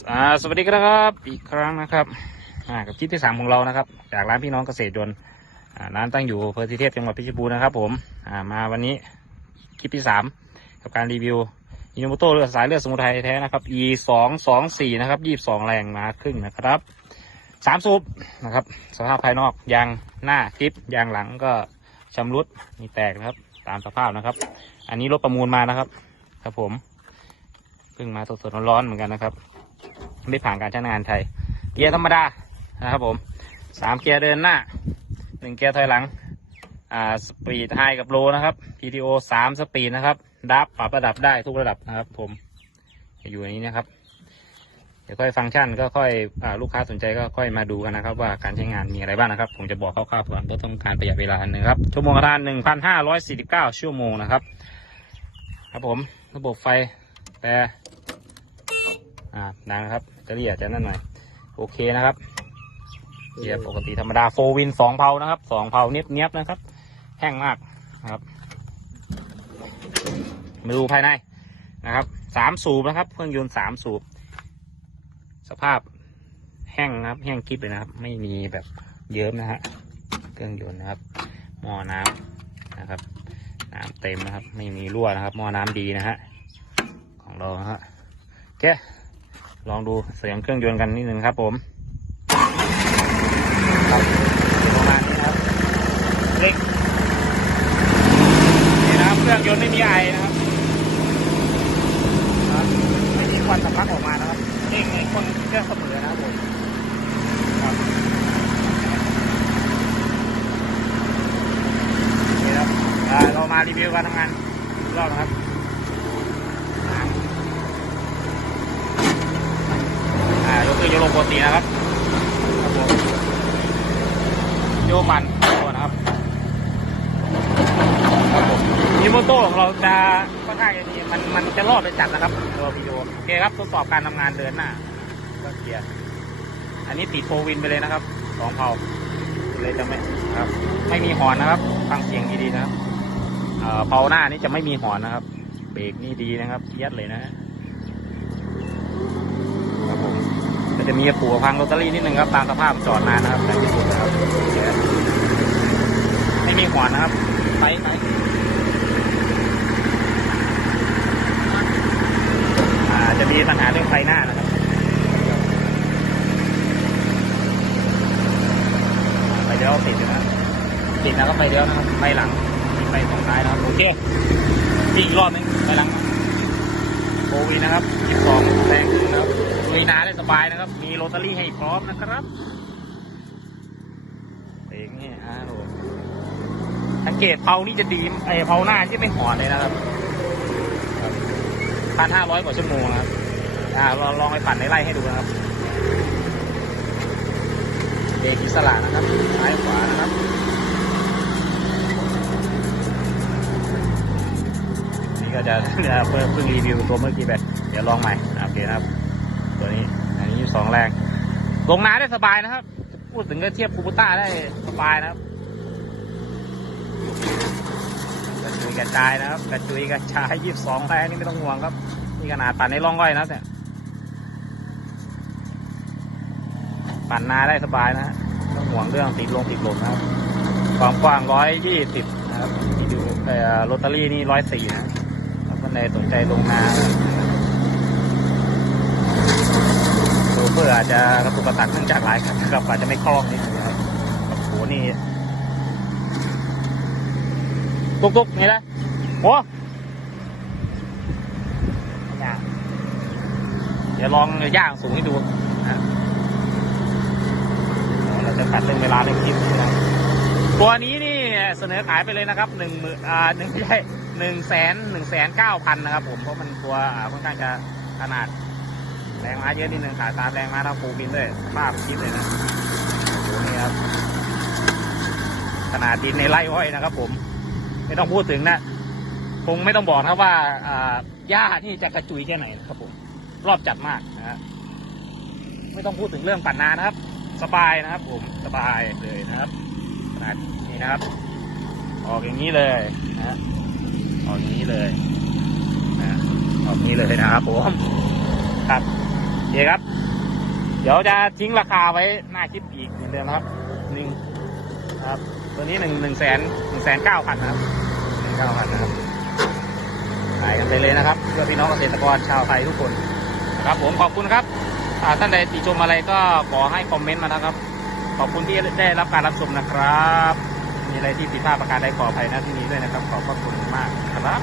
สวัสดีครับ อีกครั้งนะครับกับคลิปที่สามของเรานะครับ จากร้านพี่น้องเกษตรยนต์ร้านตั้งอยู่อำเภอทิเทพจังหวัดเพชรบูรณ์นะครับ ผมมาวันนี้คลิปที่สามกับการรีวิวอินโนโมโตเลือดสายเลือดสมุทรไทยแท้นะครับ e สองสองสี่นะครับยี่สิบสองแรงมาครึ่งนะครับสามสูบนะครับ สภาพภายนอกยางหน้าคลิปยางหลังก็ชำรุดมีแตกนะครับ ตามสภาพนะครับ อันนี้รถประมูลมานะครับ ครับผมเพิ่งมาสดๆร้อนๆเหมือนกันนะครับ ไม่ผ่านการใช้งานไทย เกียร์ธรรมดานะครับผมสามเกียร์เดินหน้าหนึ่งเกียร์ถอยหลัง อ่า สปีดไฮกับโลนะครับ PTO สามสปีดนะครับ ดับปรับระดับได้ทุกระดับนะครับ ผมอยู่ในนี้นะครับ เดี๋ยวค่อยฟังก์ชันก็ค่อยอาลูกค้าสนใจก็ค่อยมาดูกันนะครับ ว่าการใช้งานมีอะไรบ้างนะครับ ผมจะบอกคร่าวๆก่อนเพื่อต้องการประหยัดเวลาหนึ่งครับ ชั่วโมงละหนึ่งพันห้าร้อยสี่สิบเก้าชั่วโมงนะครับ ครับผม ระบบไฟแต่อ่าดังนะครับ จะเรียกจะนั่นหน่อยโอเคนะครับเกียร์ปกติธรรมดาโฟวินสองเพานะครับสองเพาเนียบเนียบๆนะครับ แห้งมากนะครับมาดูภายในนะครับสามสูบนะครับ เครื่องยนต์สามสูบ สภาพแห้งนะครับ แห้งกริบเลยนะครับ ไม่มีแบบเยิ้มนะฮะเครื่องยนต์นะครับหม้อน้ำนะครับน้ำเต็มนะครับ ไม่มีรั่วนะครับหม้อน้ำดีนะฮะของเรานะฮะโอเค ลองดูเสียงเครื่องยนต์กันนิดนึงครับผมครับประมาณนี้ครับเล็กนี่นะครับเครื่องยนต์ไม่มีไอนะครับครับไม่มีควันสำลักออกมานะครับเร่งในคนเครื่องเสมอนะครับผมครับนี่ครับอ่าเรามารีวิวการทำงานรอบนะครับ อ่ายกขึ้นยกลงปกตินะครับครับผมโยมันโยกนะครับครับผมอีโมโต้ของเราจะค่อนข้างจะดีมันมันจะรอดไปจัดนะครับตัววิดีโอโอเคครับทดสอบการทำงานเดินหน้าก็เกียร์อันนี้ติดโฟวินไปเลยนะครับสองเผาเลยจะไม่ครับ ไม่มีหอนนะครับฟังเสียงดีๆนะครับเอ่อเผาหน้านี่จะไม่มีหอนนะครับ เบรกนี่ดีนะครับเทียดเลยนะฮะ ครับผมก็ จะมีปูพังลอตเตอรี่นิดนึงครับตามสภาพจอดนานนะครับแต่ที่สุดนะครับไม่มีหัวนะครับไปไปจะมีปัญหาเรื่องไฟหน้านะครับไฟเดี๋ยวติดนะติดแล้วก็ไฟเดี๋ยวนะครับไฟหลังไฟสองท้ายนะครับโอเคอีกรอบนึงไฟหลังโควิดนะครับ22แรงขึ้นนะครับ ลุยนาได้สบายนะครับ มีโรตารี่ให้พร้อมนะครับเองนี่อ่าโหสังเกตเผานี่จะดีไอเผาหน้าที่ไม่หอนเลยนะครับพันห้าร้อยกว่าชั่วโมงนะครับอ่าลองลองไปปั่นในไล่ให้ดูนะครับเบรกอิสระนะครับซ้ายขวานะครับนี่ก็จะเพิ่งรีวิวตัวเมื่อกี้ไป เดี๋ยวลองใหม่โอเคนะครับ ตัวนี้ อันนี้อยู่สองแรง ลงน้ำได้สบายนะครับ พูดถึงก็เทียบคูบูต้าได้สบายนะครับกระจุยกระจายนะครับกระจุยกระจายยี่สิบสองแรงนี่ไม่ต้องห่วงครับนี่ขนาดปั่นในร่องก้อยนะเนี่ยปั่นนาได้สบายนะฮะไม่ต้องห่วงเรื่องติดลงติดลมนะครับความกว้างร้อยยี่สิบนะครับนี่ดูเอ่โรตารี่นี่ร้อยสี่นะถ้าคนใดสนใจลงนาโซ เฟอร์อาจจะกระตุกกระตักเนื่องจากหลายคันนะครับอาจจะไม่คล่องนิดนึงนะครับโอ้โหนี่ตุกตุกๆนี่แหละโอ้ย่างเดี๋ยวลองย่างสูงให้ดูนะเราจะตัดเรื่องเวลาเรื่งคลิปนะตัวนี้นี่เสนอขายไปเลยนะครับหนึ่งหมื่นอ่าหนึ่งไม่ใช่หนึ่งแสนหนึ่งแสนเก้าพันนะครับผมเพราะมันตัวค่อนข้างจะขนาด แรงม้าเยอะนิดนึงขาตามแรงม้าเท่าฟูบินด้วยภาพคิดเลยนะโอ้โหนี่ครับ ขนาดดินในไร่อ้อยนะครับ ผม ไม่ต้องพูดถึงนะคงไม่ต้องบอกนะครับว่าอ่าหญ้านี่จะกระจุยแค่ไหนนะครับ ผม รอบจัดมากนะฮะไม่ต้องพูดถึงเรื่องปั่นนานะครับ สบายนะครับ ผมสบายเลยนะครับ ขนาดนี้นะครับ ออกอย่างนี้เลยนะฮะออกอย่างนี้เลยนะออกนี้เลยนะครับผมครับ เคครับ เดี๋ยวจะทิ้งราคาไว้หน้าคลิปอีกเหมือนเดิมครับหนึ่งครับ ตัวนี้หนึ่งหนึ่งแสนหนึ่งแสนเก้าพันนะครับหนึ่งเก้าพันนะครับขายกันไปเลยนะครับ เพื่อพี่น้องเกษตรกรชาวไทยทุกคนนะครับ ผมขอบคุณครับอ่าท่านใดติชมอะไรก็ขอให้คอมเมนต์มานะครับ ขอบคุณที่ได้รับการรับชมนะครับ มีอะไรที่ผิดพลาดประการใดขออภัยนะที่นี้ด้วยนะครับ ขอบพระคุณมากครับ